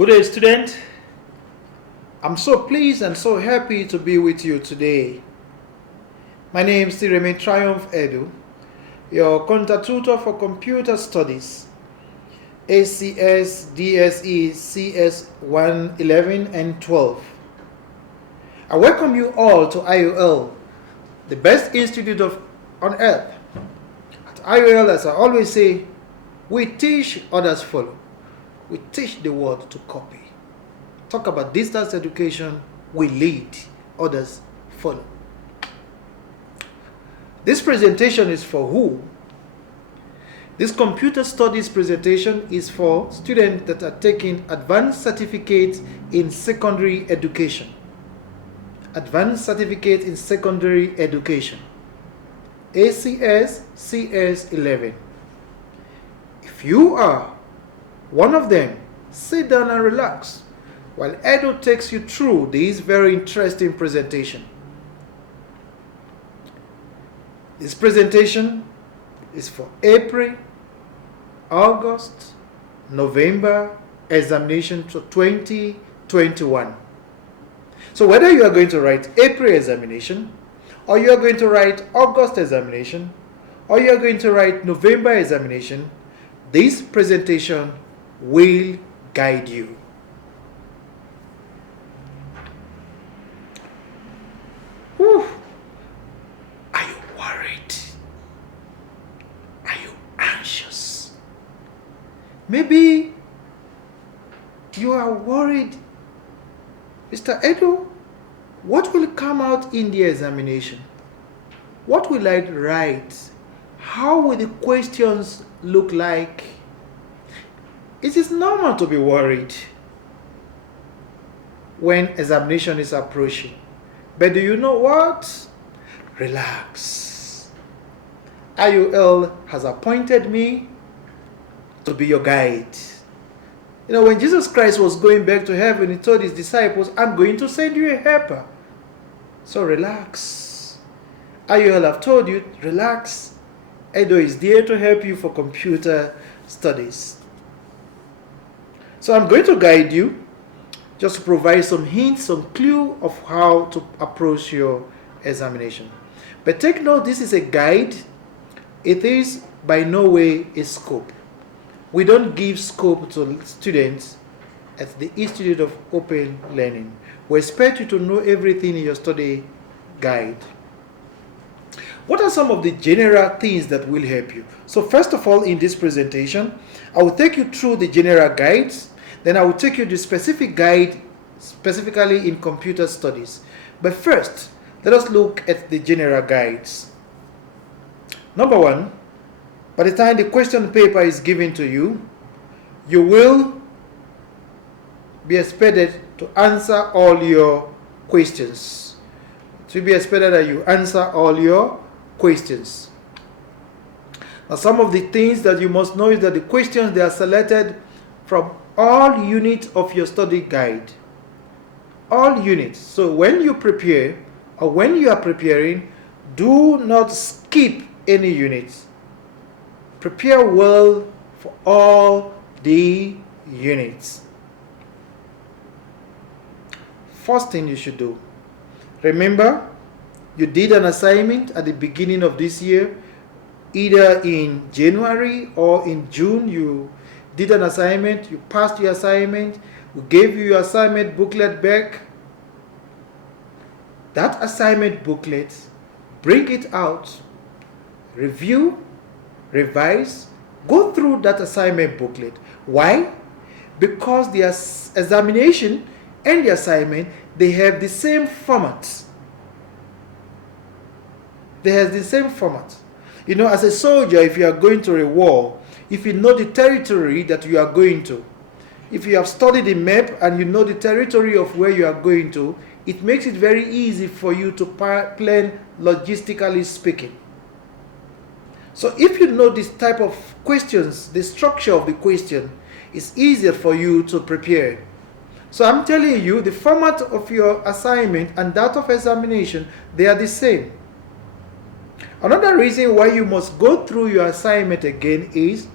Good day, student. I'm so pleased and so happy to be with you today. My name is Remy Triumph Edu, your contact tutor for computer studies, ACS, DSE, CS11 and 12. I welcome you all to IOL, the best institute on earth. At IOL, as I always say, we teach, others follow. We teach the world to copy. Talk about distance education, we lead, others follow. This presentation is for who? This computer studies presentation is for students that are taking advanced certificates in secondary education. Advanced certificate in secondary education. ACS CS11. If you are one of them, sit down and relax while Edo takes you through this very interesting presentation. This presentation is for April, August, November examination to 2021. So whether you are going to write April examination, or you are going to write August examination, or you are going to write November examination, this presentation will guide you. Whew. Are you worried? Are you anxious? Maybe you are worried, Mr. Edo, what will come out in the examination? What will I write? How will the questions look like? It is normal to be worried when examination is approaching. But do you know what? Relax. IOL has appointed me to be your guide. You know, when Jesus Christ was going back to heaven, he told his disciples, I'm going to send you a helper. So relax. IOL have told you, relax. Edo is there to help you for computer studies. So I'm going to guide you, just to provide some hints, some clue of how to approach your examination. But take note, this is a guide. It is by no way a scope. We don't give scope to students at the Institute of Open Learning. We expect you to know everything in your study guide. What are some of the general things that will help you? So first of all, in this presentation, I will take you through the general guides. Then I will take you to the specific guide, specifically in computer studies. But first, let us look at the general guides. Number one, by the time the question paper is given to you, you will be expected to answer all your questions. It will be expected that you answer all your questions. Now, some of the things that you must know is that the questions, they are selected from all units of your study guide. All units. So when you prepare, or when you are preparing, do not skip any units. Prepare well for all the units. First thing you should do, remember, you did an assignment at the beginning of this year, either in January or in June. You did an assignment, you passed your assignment, we gave you your assignment booklet back. That assignment booklet, bring it out, review, revise, go through that assignment booklet. Why? Because the examination and the assignment, they have the same format. They have the same format. You know, as a soldier, if you are going to a war, if you know the territory that you are going to, if you have studied the map and you know the territory of where you are going to, it makes it very easy for you to plan logistically speaking. So if you know this type of questions, the structure of the question, it's easier for you to prepare. So I'm telling you, the format of your assignment and that of examination, they are the same. Another reason why you must go through your assignment again is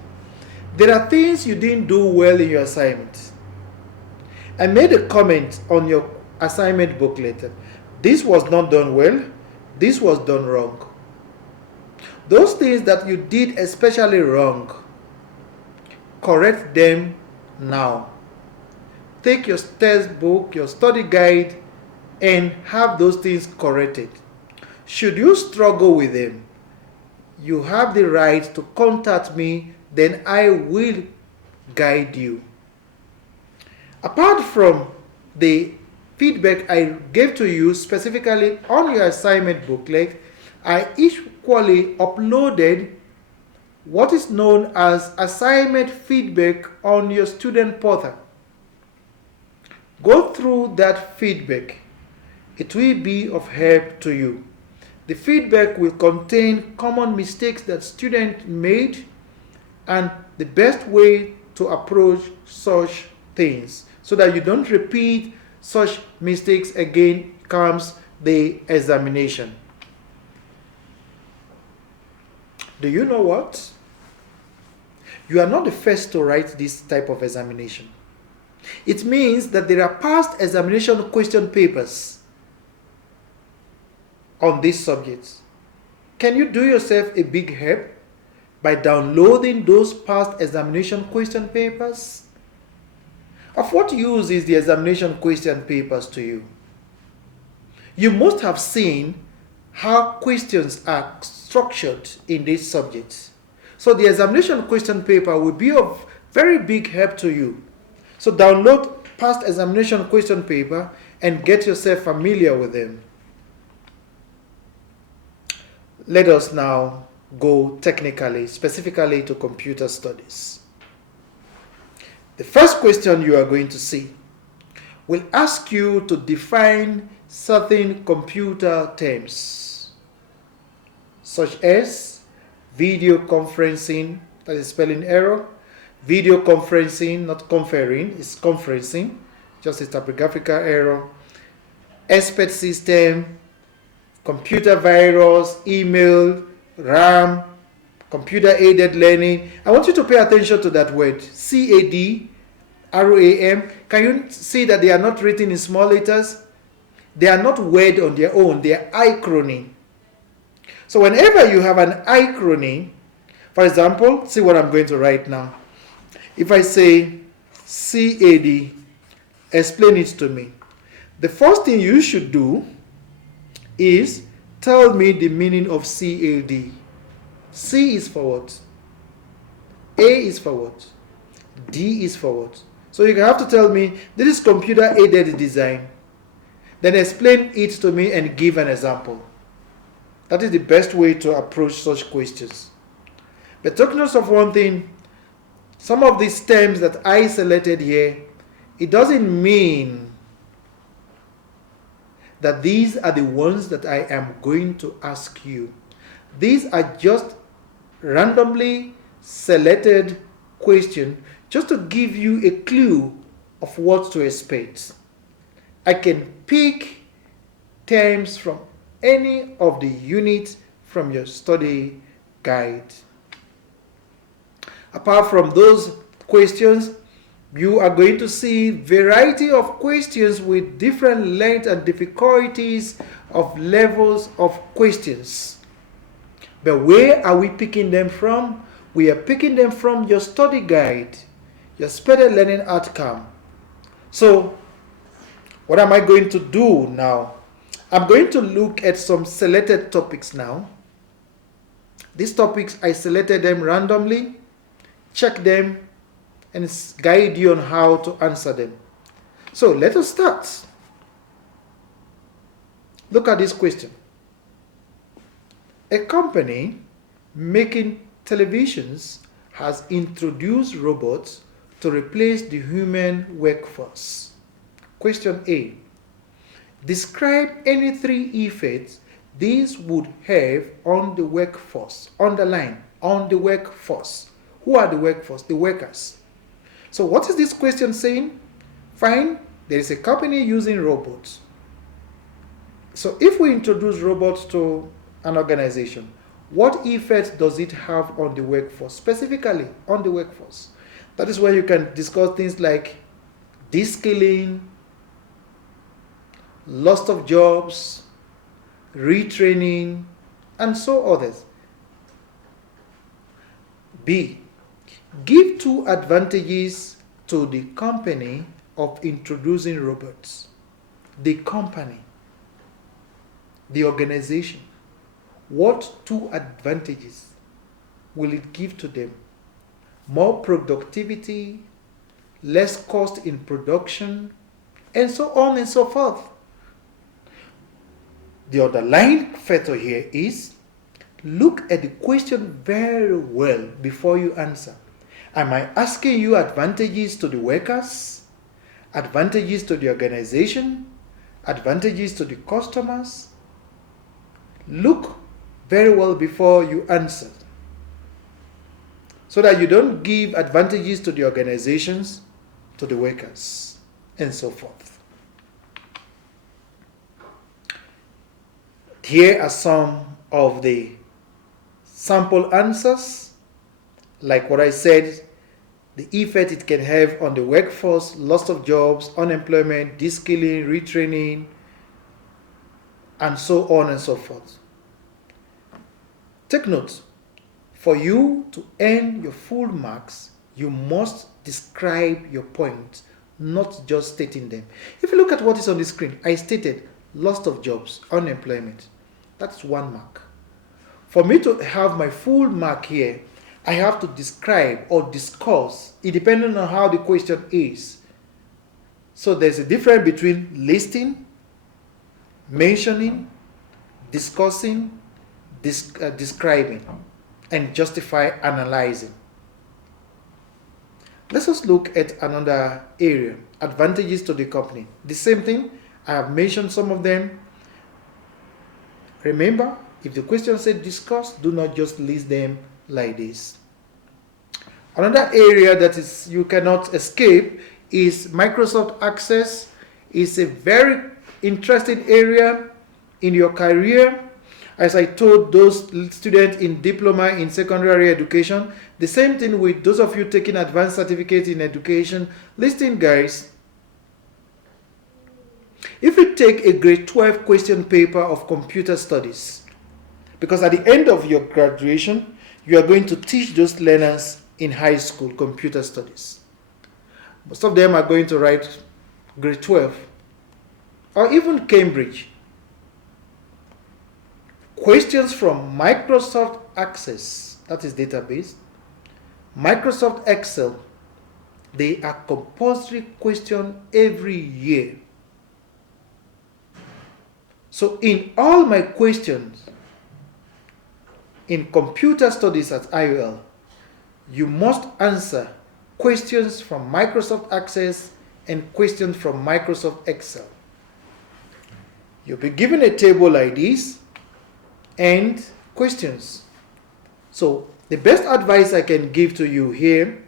there are things you didn't do well in your assignment. I made a comment on your assignment booklet. This was not done well. This was done wrong. Those things that you did especially wrong, correct them now. Take your textbook, your study guide, and have those things corrected. Should you struggle with them, you have the right to contact me, then I will guide you. Apart from the feedback I gave to you specifically on your assignment booklet, I equally uploaded what is known as assignment feedback on your student portal. Go through that feedback. It will be of help to you. The feedback will contain common mistakes that students made and the best way to approach such things so that you don't repeat such mistakes again comes the examination. Do you know what? You are not the first to write this type of examination. It means that there are past examination question papers on these subjects. Can you do yourself a big help by downloading those past examination question papers? Of what use is the examination question papers to you? You must have seen how questions are structured in these subjects. So the examination question paper will be of very big help to you. So download past examination question paper and get yourself familiar with them. Let us now go technically, specifically to computer studies. The first question you are going to see will ask you to define certain computer terms, such as video conferencing, that is spelling error, video conferencing, not conferring, it's conferencing, just a typographical error, expert system, computer virus, email, RAM, computer-aided learning. I want you to pay attention to that word, CAD, RAM. Can you see that they are not written in small letters? They are not word on their own, they are acronym. So whenever you have an acronym, for example, see what I'm going to write now. If I say CAD, explain it to me. The first thing you should do is tell me the meaning of CAD. C is for what? A is for what? D is for what? So you have to tell me this is computer aided design. Then explain it to me and give an example. That is the best way to approach such questions. But take note of one thing, some of these terms that I selected here, it doesn't mean that these are the ones that I am going to ask you. These are just randomly selected questions just to give you a clue of what to expect. I can pick terms from any of the units from your study guide. Apart from those questions, you are going to see variety of questions with different length and difficulties of levels of questions. But where are we picking them from? We are picking them from your study guide, your expected learning outcome. So, what am I going to do now? I'm going to look at some selected topics now. These topics, I selected them randomly, check them, and guide you on how to answer them. So let us start. Look at this question. A company making televisions has introduced robots to replace the human workforce. Question A. Describe any three effects these would have on the workforce. Underline, on the workforce. Who are the workforce? The workers. So what is this question saying? Fine, there is a company using robots. So if we introduce robots to an organization, what effect does it have on the workforce? Specifically on the workforce. That is where you can discuss things like de-skilling, loss of jobs, retraining, and so others. B. Give 2 advantages to the company of introducing robots. The company, the organization. What 2 advantages will it give to them? More productivity, less cost in production, and so on and so forth. The underlying factor here is look at the question very well before you answer. Am I asking you advantages to the workers, advantages to the organization, advantages to the customers? Look very well before you answer, so that you don't give advantages to the organizations, to the workers, and so forth. Here are some of the sample answers. Like what I said, the effect it can have on the workforce, loss of jobs, unemployment, de-skilling, retraining, and so on and so forth. Take note, for you to earn your full marks, you must describe your points, not just stating them. If you look at what is on the screen, I stated loss of jobs, unemployment. That's 1 mark. For me to have my full mark here, I have to describe or discuss, it depending on how the question is. So there's a difference between listing, mentioning, discussing, describing, and justify, analyzing. Let us look at another area, advantages to the company. The same thing, I have mentioned some of them. Remember, if the question said discuss, do not just list them like this. Another area that is you cannot escape is Microsoft Access. Is a very interesting area in your career. As I told those students in diploma in secondary education, the same thing with those of you taking advanced certificate in education. Listen, guys, if you take a grade 12 question paper of computer studies, because at the end of your graduation, you are going to teach those learners in high school computer studies. Most of them are going to write grade 12 or even Cambridge. Questions from Microsoft Access, that is database, Microsoft Excel, they are compulsory questions every year. So in all my questions in computer studies at IUL, you must answer questions from Microsoft Access and questions from Microsoft Excel. You'll be given a table like this and questions. So the best advice I can give to you here,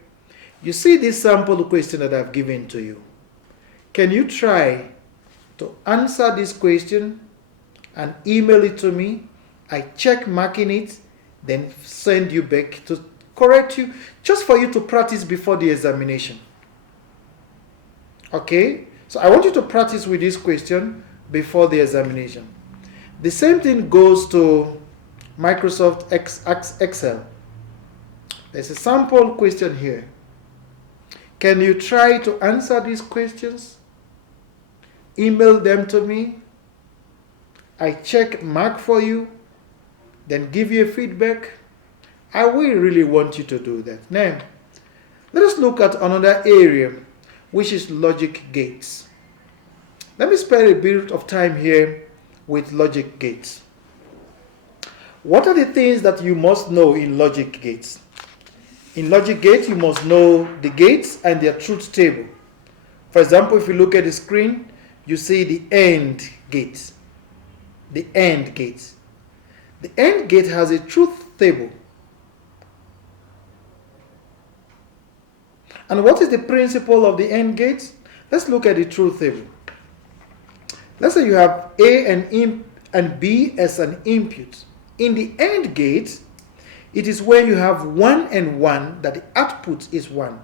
you see this sample question that I've given to you. Can you try to answer this question and email it to me? I check marking it, then send you back to correct you, just for you to practice before the examination. Okay? So I want you to practice with this question before the examination. The same thing goes to Microsoft Excel. There's a sample question here. Can you try to answer these questions? Email them to me. I check, mark for you, then give you a feedback. I will really want you to do that. Now, let us look at another area, which is logic gates. Let me spend a bit of time here with logic gates. What are the things that you must know in logic gates? In logic gates, you must know the gates and their truth table. For example, if you look at the screen, you see the AND gate. The AND gate. The AND gate has a truth table. And what is the principle of the AND gate? Let's look at the truth table. Let's say you have A and B as an input. In the AND gate, it is where you have 1 and 1, that the output is 1.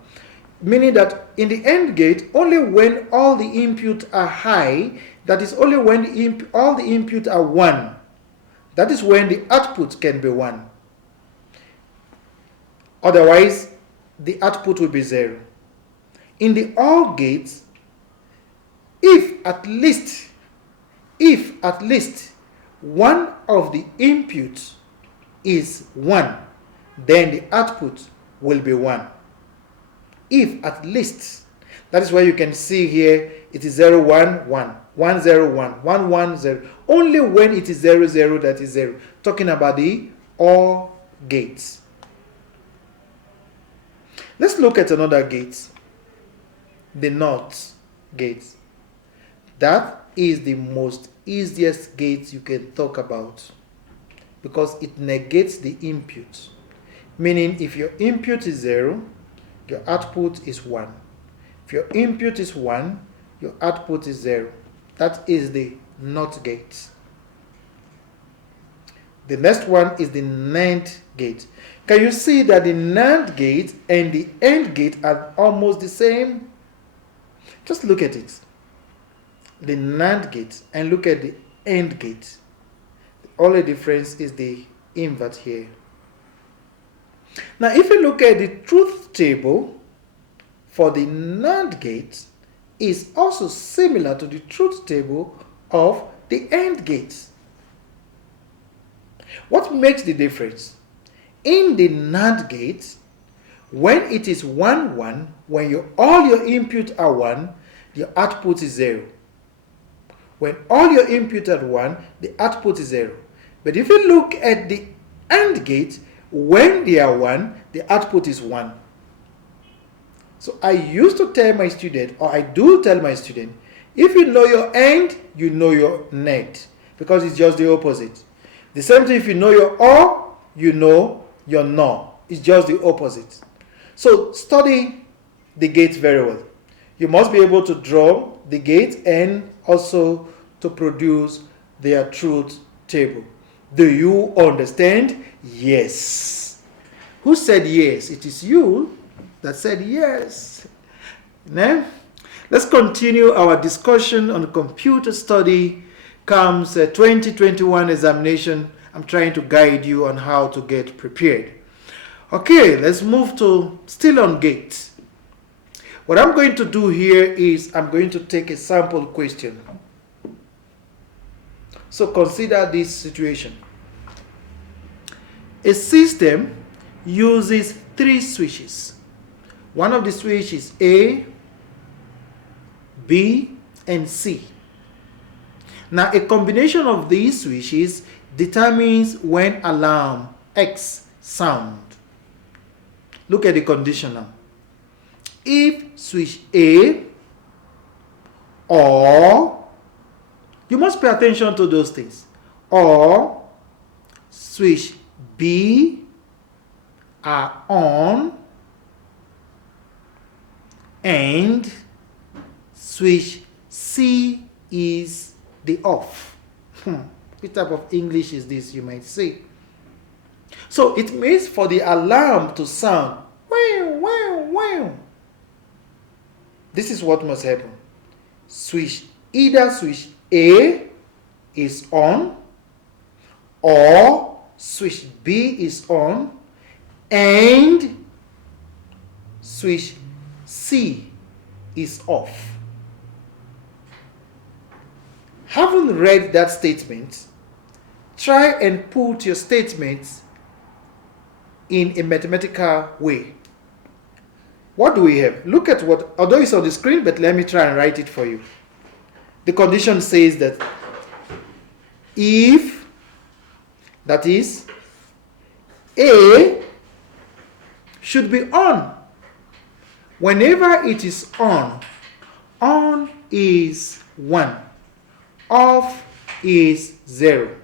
meaning that in the AND gate, only when all the inputs are high, that is only when all the inputs are 1, that is when the output can be 1. Otherwise, the output will be 0. In the OR gate, if at least one of the inputs is 1, then the output will be 1. If at least, that is why you can see here it is 0 1 1 1 0 1 1 1 0. Only when it is 0 0 that is 0. Talking about the OR gates. Let's look at another gate, the NOT gate. That is the most easiest gate you can talk about because it negates the input. Meaning if your input is 0, your output is 1. If your input is 1, your output is 0. That is the NOT gate. The next one is the NAND gate. Can you see that the NAND gate and the AND gate are almost the same? Just look at it. The NAND gate and look at the AND gate. The only difference is the invert here. Now, if you look at the truth table for the NAND gate, is also similar to the truth table of the AND gate. What makes the difference? In the NAND gate, when it is 1 1, when all your inputs are 1, your output is 0. When all your inputs are 1, the output is 0. But if you look at the AND gate, when they are 1, the output is 1. So I used to tell my student, or I do tell my student, if you know your AND, you know your NAND, because it's just the opposite. The same thing if you know your OR, you know your NOR. It's just the opposite. So study the gates very well. You must be able to draw the gate and also to produce their truth table. Do you understand? Yes. Who said yes? It is you that said yes. Now, let's continue our discussion on computer study. Comes 2021 examination. I'm trying to guide you on how to get prepared. Okay, let's move to still on gates. What I'm going to do here is I'm going to take a sample question. So consider this situation. A system uses 3 switches. One of the switches is A, B, and C. Now, a combination of these switches determines when alarm X sound. Look at the condition now. If switch A or, you must pay attention to those things, or switch B are on and switch C is the off. What type of English is this, you might say? So it means for the alarm to sound, wow, wow, wow. This is what must happen. Either switch A is on or switch B is on and switch C is off. Having read that statement, try and put your statements in a mathematical way. What do we have? Look at what, although it's on the screen, but let me try and write it for you. The condition says that if, that is, A should be on. Whenever it is on is 1, off is 0.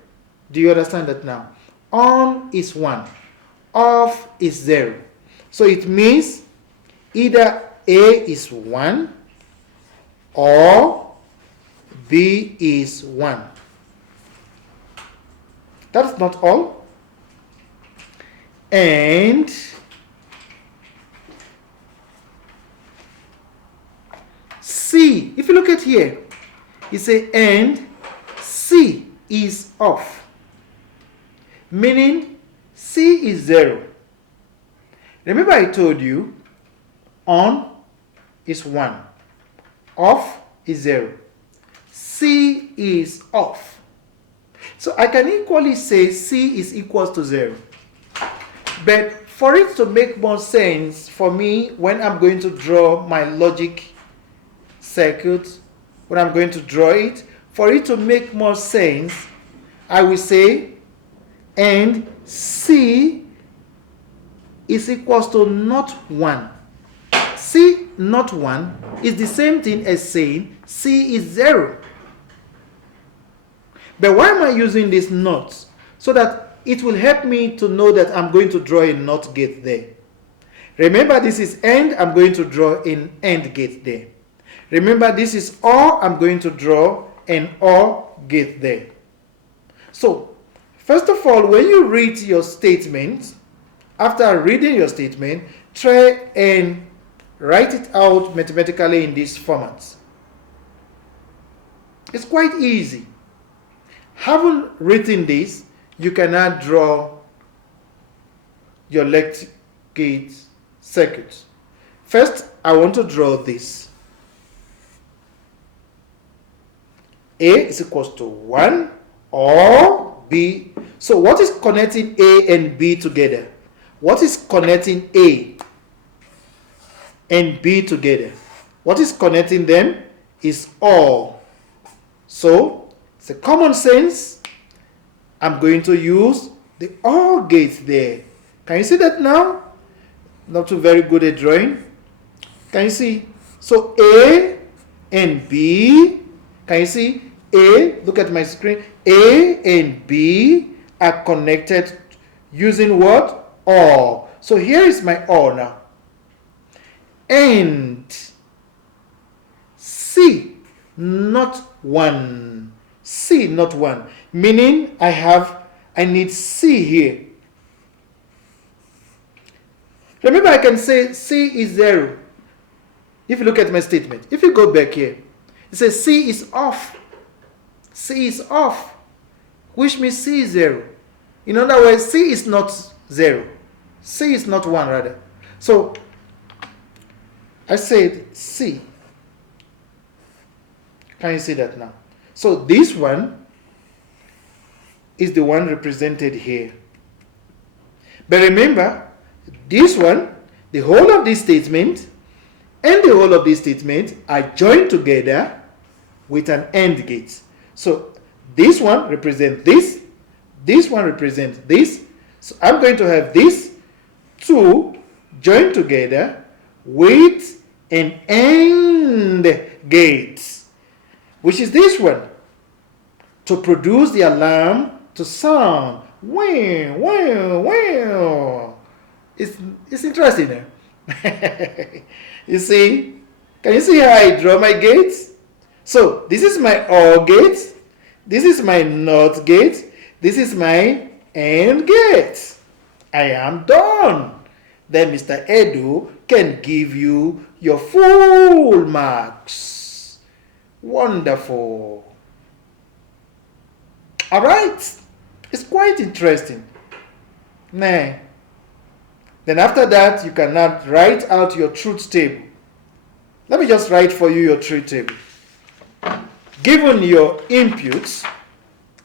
Do you understand that now? On is 1, off is 0. So it means either A is 1 or B is 1. That's not all. here, it says and C is off, meaning C is 0. Remember I told you on is 1, off is 0. C is off. So I can equally say C is equals to 0. But for it to make more sense for me when I'm going to draw my logic circuit, when I'm going to draw it, for it to make more sense, I will say and C is equals to not 1. C not 1 is the same thing as saying C is 0. But why am I using this not? So that it will help me to know that I'm going to draw a NOT gate there. Remember this is AND, I'm going to draw an AND gate there. Remember this is OR, I'm going to draw an OR gate there. So, first of all, when you read your statement, after reading your statement, try and write it out mathematically in this format. It's quite easy. Having written this, you cannot draw your electric gate circuit. First, I want to draw this. A is equals to 1 or B. So what is connecting A and B together? What is connecting A and B together? What is connecting them is OR. So it's a common sense. I'm going to use the OR gate there. Can you see that now? Not too very good at drawing. Can you see? So A and B, can you see? A, look at my screen. A and B are connected using what? OR. So here is my OR now. And C, not 1. C, not 1. Meaning I need C here. Remember I can say C is 0. If you look at my statement, if you go back here, it says C is off. C is off, which means C is 0. In other words, C is not 0. C is not 1 rather. So I said C. Can you see that now? So this one is the one represented here. But remember, this one, the whole of this statement and the whole of this statement are joined together with an AND gate. So this one represents this one represents this. So I'm going to have these two joined together with an AND gate, which is this one, to produce the alarm to sound. Wow, wow, wow. It's interesting. You see? Can you see how I draw my gates? So this is my OR gate, this is my NOT gate, this is my AND gate. I am done. Then Mr. Edu can give you your full marks. Wonderful. Alright, it's quite interesting. Nah. Then after that, you cannot write out your truth table. Let me just write for you your truth table. Given your inputs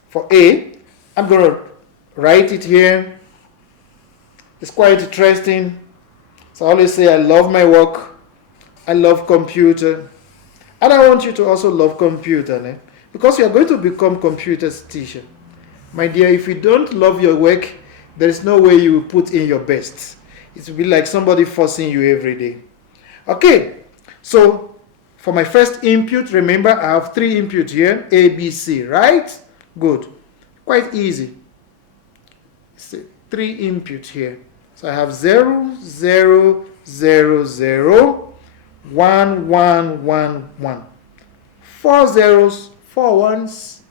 for A, I'm going to write it here. It's quite interesting. So I always say I love my work. I love computer. And I want you to also love computer. Because you are going to become computer's teacher. My dear, if you don't love your work, there is no way you will put in your best. It will be like somebody forcing you every day. Okay, so for my first input, remember I have 3 inputs here, A, B, C, right? Good. Quite easy. It's 3 inputs here. So I have 0, 0, 0, 0, 1, 1, 1, 1. 4 zeros, 4 ones.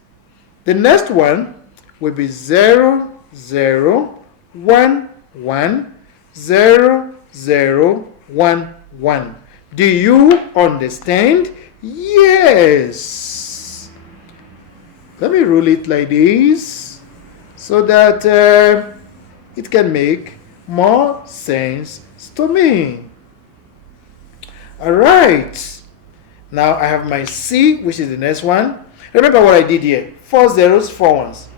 The next one will be 0, 0, 1, 1, 0, 0, 1, 1. Do you understand? Yes. Let me rule it like this so that it can make more sense to me. Alright. Now I have my C, which is the next one. Remember what I did here. 4 zeros, 4 ones.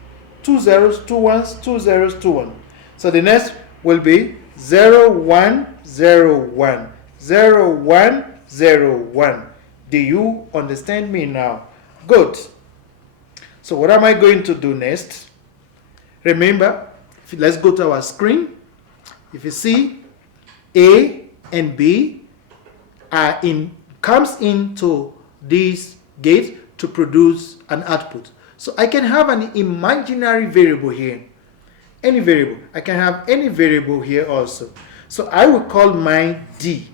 2 zeros, 2 ones, 2 zeros, 2 1. So the next will be 0 1 0 1 0 1 0 1. Do you understand me now? Good. So what am I going to do next? Remember, let's go to our screen. If you see, A and B comes into this gate to produce an output. So I can have an imaginary variable here. Any variable. I can have any variable here also. So I will call mine D.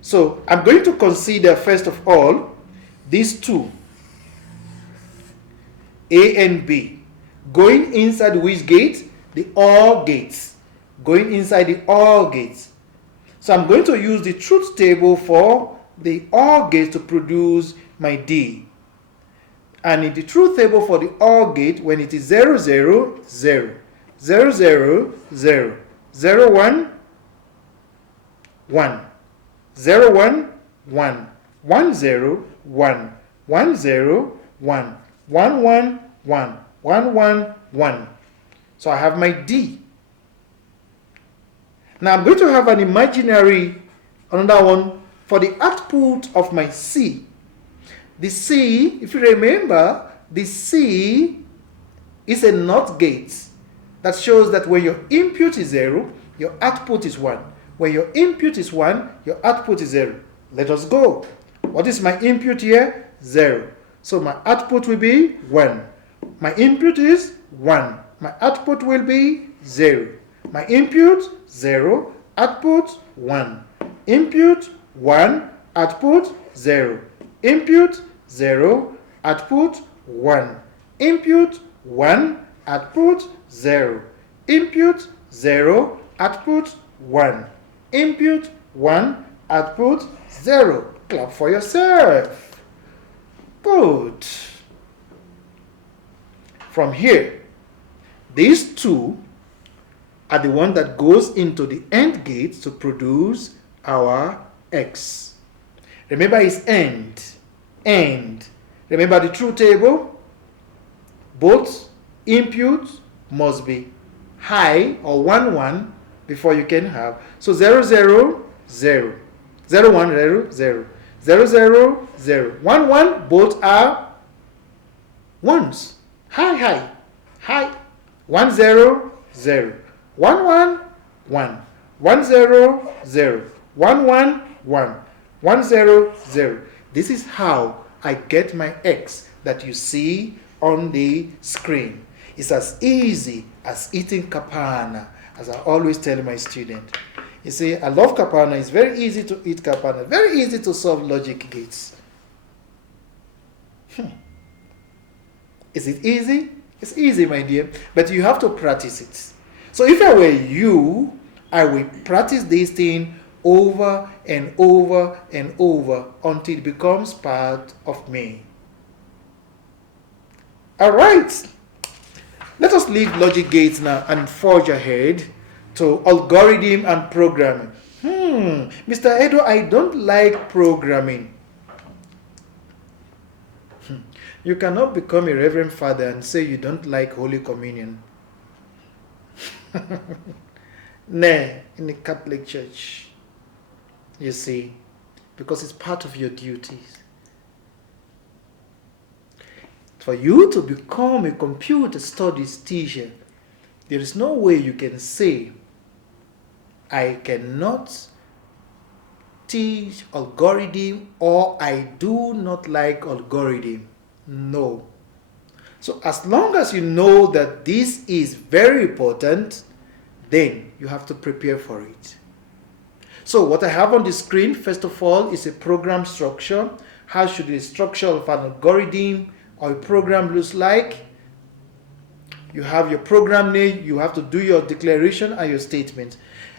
So I'm going to consider first of all these two, A and B, going inside which gate? The OR gates. Going inside the OR gates. So I'm going to use the truth table for the OR gate to produce my D. And in the truth table for the OR gate, when it is 0 0 0 0 0 0 0 1 1 0 1 1 1 0 1 1 0 1 1 1 1 1 1 1. So I have my D. Now I'm going to have an imaginary, another one for the output of my C. The C, if you remember, the C is a NOT gate that shows that when your input is 0, your output is 1. When your input is 1, your output is 0. Let us go. What is my input here? 0. So my output will be 1. My input is 1. My output will be 0. My input 0, output 1. Input 1, output 0. Input 0, output 1. Input 1, output 0. Input 0, output 1. Input 1, output 0. Clap for yourself. Good. From here, these two are the one that goes into the AND gate to produce our X. Remember it's AND. AND. Remember the truth table? Both inputs must be high or 1 1 before you can have. So 0 0 0 0 1 0 0 0 0 0 1 1, both are ones. High 1 0 0 1 1 1 1 0 0 1 1 1 1 0 0. This is how I get my X that you see on the screen. It's as easy as eating kapana, as I always tell my student. You see, I love kapana. It's very easy to eat kapana. Very easy to solve logic gates. Is it easy? It's easy, my dear, but you have to practice it. So if I were you, I will practice this thing over and over and over until it becomes part of me. All right. Let us leave logic gates now and forge ahead to algorithm and programming. Mr. Edo, I don't like programming. You cannot become a reverend father and say you don't like Holy Communion. Nah, in the Catholic Church. You see, because it's part of your duties. For you to become a computer studies teacher, there is no way you can say, I cannot teach algorithm or I do not like algorithm. No. So as long as you know that this is very important, then you have to prepare for it. So what I have on the screen, first of all, is a program structure. How should the structure of an algorithm or a program looks like? You have your program name, you have to do your declaration and your statement.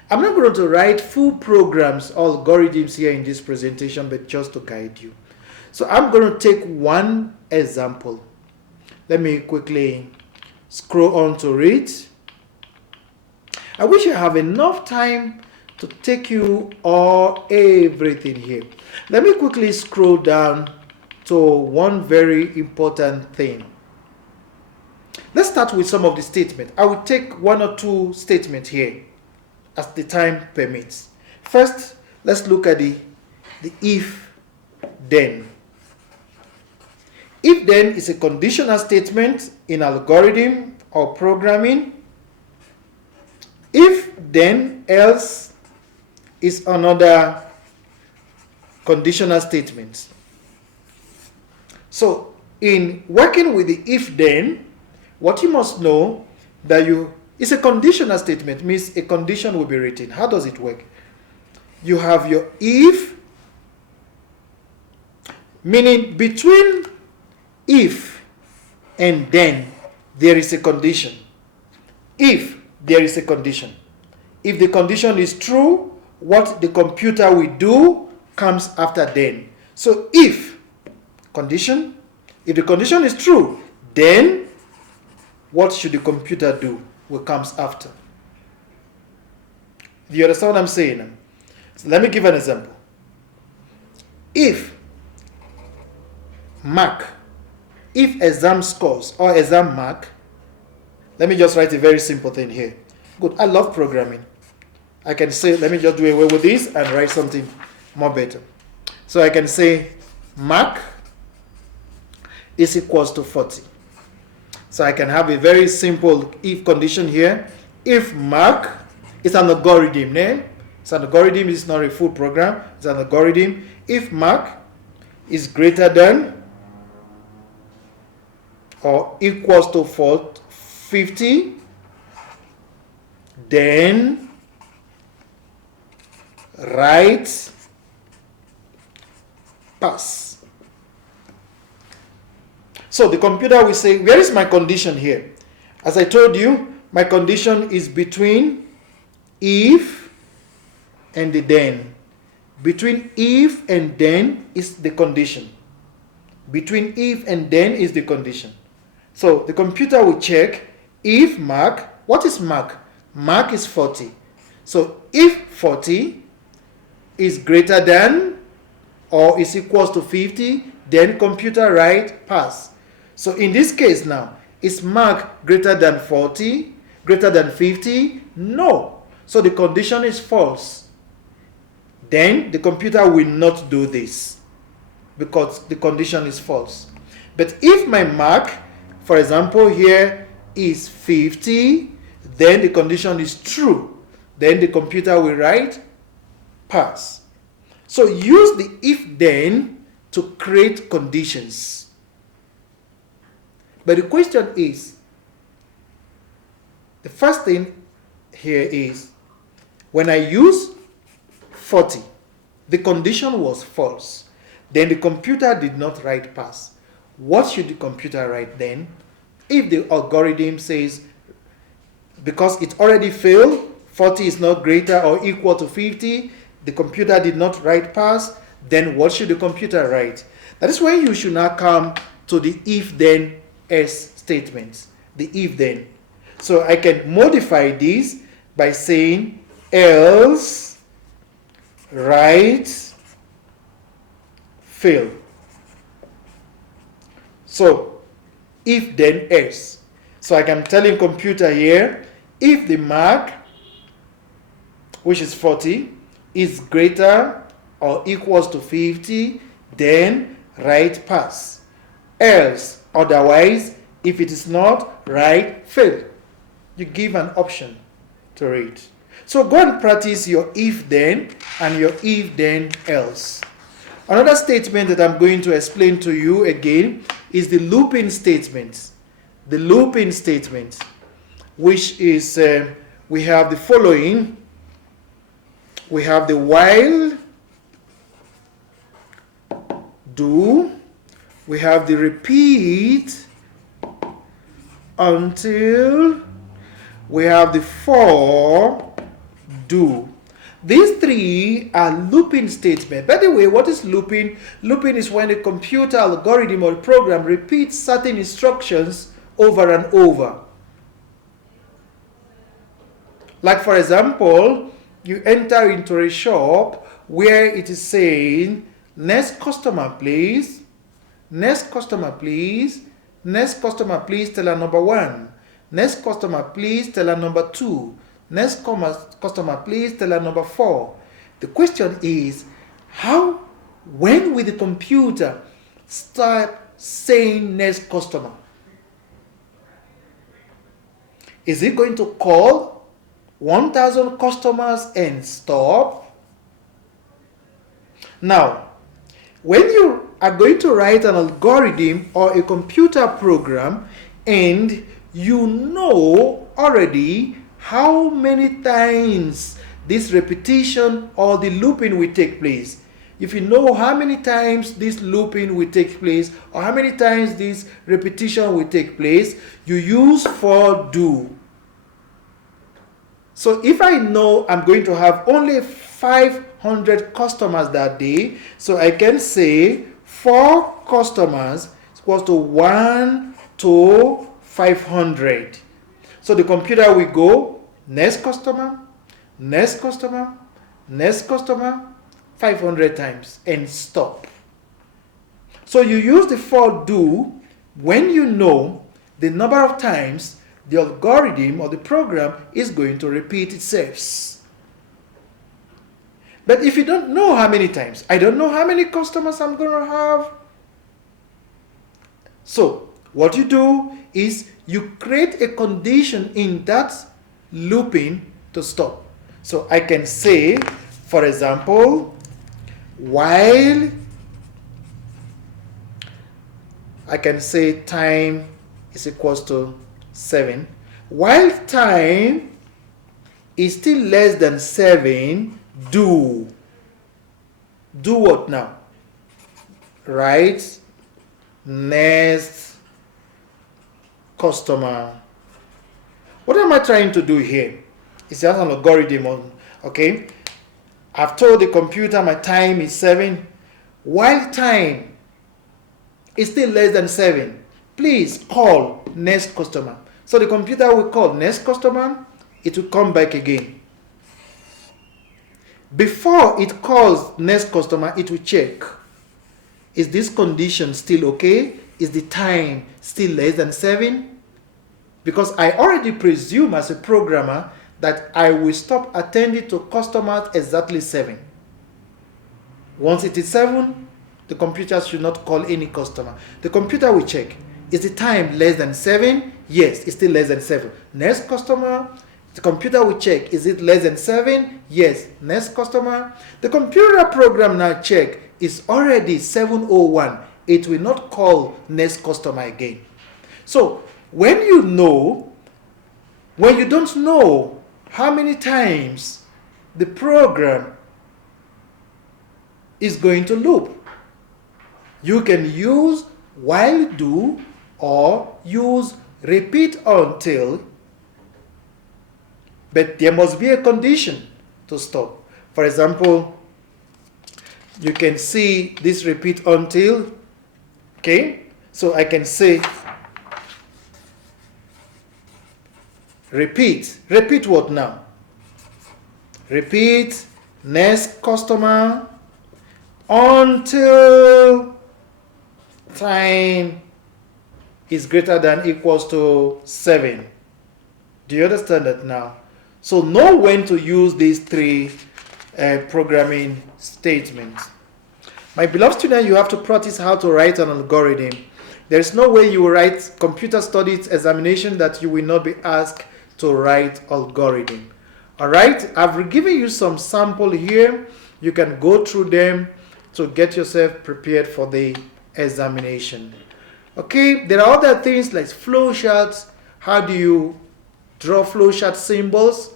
I'm not going to write full programs or algorithms here in this presentation, but just to guide you. So I'm going to take one example. Let me quickly scroll on to it. I wish I have enough time to take you everything here. Let me quickly scroll down to one very important thing. Let's start with some of the statements. I will take one or two statements here as the time permits. First, let's look at the if then. If then is a conditional statement in algorithm or programming. If then else is another conditional statement. So in working with the if then, what you must know that it's a conditional statement, means a condition will be written. How does it work? You have your if, meaning between if and then there is a condition. If there is a condition. If the condition is true, what the computer will do comes after then. So if condition, if the condition is true, then what should the computer do will comes after. Do you understand what I'm saying? So let me give an example. If exam scores or exam mark, let me just write a very simple thing here. Good, I love programming. I can say, let me just do away with this and write something more better. So I can say mark is equals to 40. So I can have a very simple if condition here. If mark is an algorithm name, it's an algorithm, it's not a full program, it's an algorithm. If mark is greater than or equals to 50, then write pass. So the computer will say, where is my condition here? As I told you, my condition is between if and the then. Between if and then is the condition. Between if and then is the condition. So the computer will check if mark, what is mark? Mark is 40. So if 40 is greater than or is equals to 50, then computer write pass. So in this case now, is mark greater than 40, greater than 50? No. So the condition is false. Then the computer will not do this because the condition is false. But if my mark, for example, here is 50, then the condition is true. Then the computer will write pass. So use the if then to create conditions. But the question is, the first thing here is, when I use 40, the condition was false. Then the computer did not write pass. What should the computer write then? If the algorithm says, because it already failed, 40 is not greater or equal to 50, the computer did not write pass, then what should the computer write? That is when you should now come to the if-then else statements, the if-then. So I can modify this by saying else write fail. So if then else. So I can telling computer here, if the mark, which is 40, is greater or equals to 50, then write pass. Else, otherwise, if it is not, write fail. You give an option to read. So go and practice your if then and your if then else. Another statement that I'm going to explain to you again is the looping statement. The looping statement, which is, we have the following. We have the while, do, we have the repeat, until, we have the for, do. These three are looping statements. By the way, what is looping? Looping is when a computer algorithm or program repeats certain instructions over and over. Like for example, you enter into a shop where it is saying, next customer please, next customer please, next customer please, teller number 1, next customer please, teller number 2, next customer please, teller number 4. The question is, when will the computer start saying next customer? Is it going to call 1,000 customers and stop? Now, when you are going to write an algorithm or a computer program and you know already how many times this repetition or the looping will take place, if you know how many times this looping will take place or how many times this repetition will take place, you use for do. So if I know I'm going to have only 500 customers that day, so I can say 4 customers is equals to 1 to 500. So the computer will go next customer, next customer, next customer 500 times and stop. So you use the for do when you know the number of times the algorithm or the program is going to repeat itself. But if you don't know how many times, I don't know how many customers I'm going to have. So what you do is you create a condition in that looping to stop. So I can say, for example, while I can say time is equals to 7. While time is still less than 7, do what now? Write next customer. What am I trying to do here? It's just an algorithm. Okay, I've told the computer my time is 7. While time is still less than 7, please call next customer. So the computer will call next customer, it will come back again. Before it calls next customer, it will check, is this condition still okay? Is the time still less than 7? Because I already presume as a programmer that I will stop attending to customers exactly 7. Once it is 7, the computer should not call any customer. The computer will check, is the time less than 7? Yes, it's still less than 7. Next customer, the computer will check, is it less than 7? Yes, next customer. The computer program now check, is already 7:01. It will not call next customer again. So when you don't know how many times the program is going to loop, you can use while do or use repeat until, but there must be a condition to stop. For example, you can see this repeat until, okay? So I can say repeat what now? Repeat next customer until time is greater than equals to 7. Do you understand that now? So know when to use these 3 programming statements. My beloved student, you have to practice how to write an algorithm. There is no way you will write computer studies examination that you will not be asked to write algorithm. All right, I've given you some sample here. You can go through them to get yourself prepared for the examination. Okay, there are other things like flowcharts. How do you draw flowchart symbols?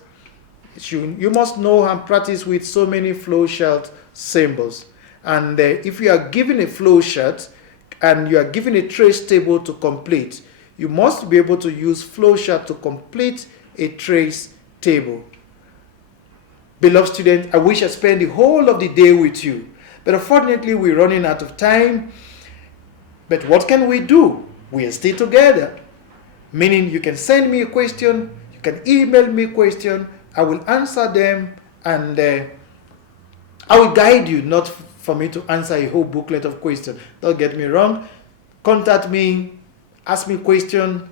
You must know and practice with so many flowchart symbols. And if you are given a flowchart and you are given a trace table to complete, you must be able to use flowchart to complete a trace table. Beloved student, I wish I spent the whole of the day with you. But unfortunately, we're running out of time. But what can we do? We are still together. Meaning you can send me a question, you can email me a question, I will answer them, and I will guide you, not for me to answer a whole booklet of questions. Don't get me wrong. Contact me, ask me questions,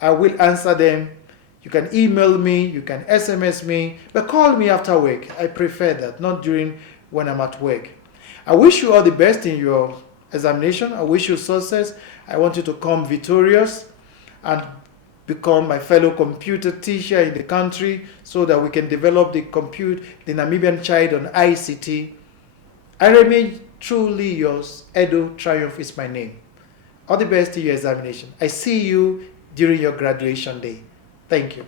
I will answer them. You can email me, you can SMS me, but call me after work. I prefer that, not during when I'm at work. I wish you all the best in your examination. I wish you success. I want you to come victorious and become my fellow computer teacher in the country so that we can develop the Namibian child on ICT. I remain truly yours. Edo Triumph is my name. All the best in your examination. I see you during your graduation day. Thank you.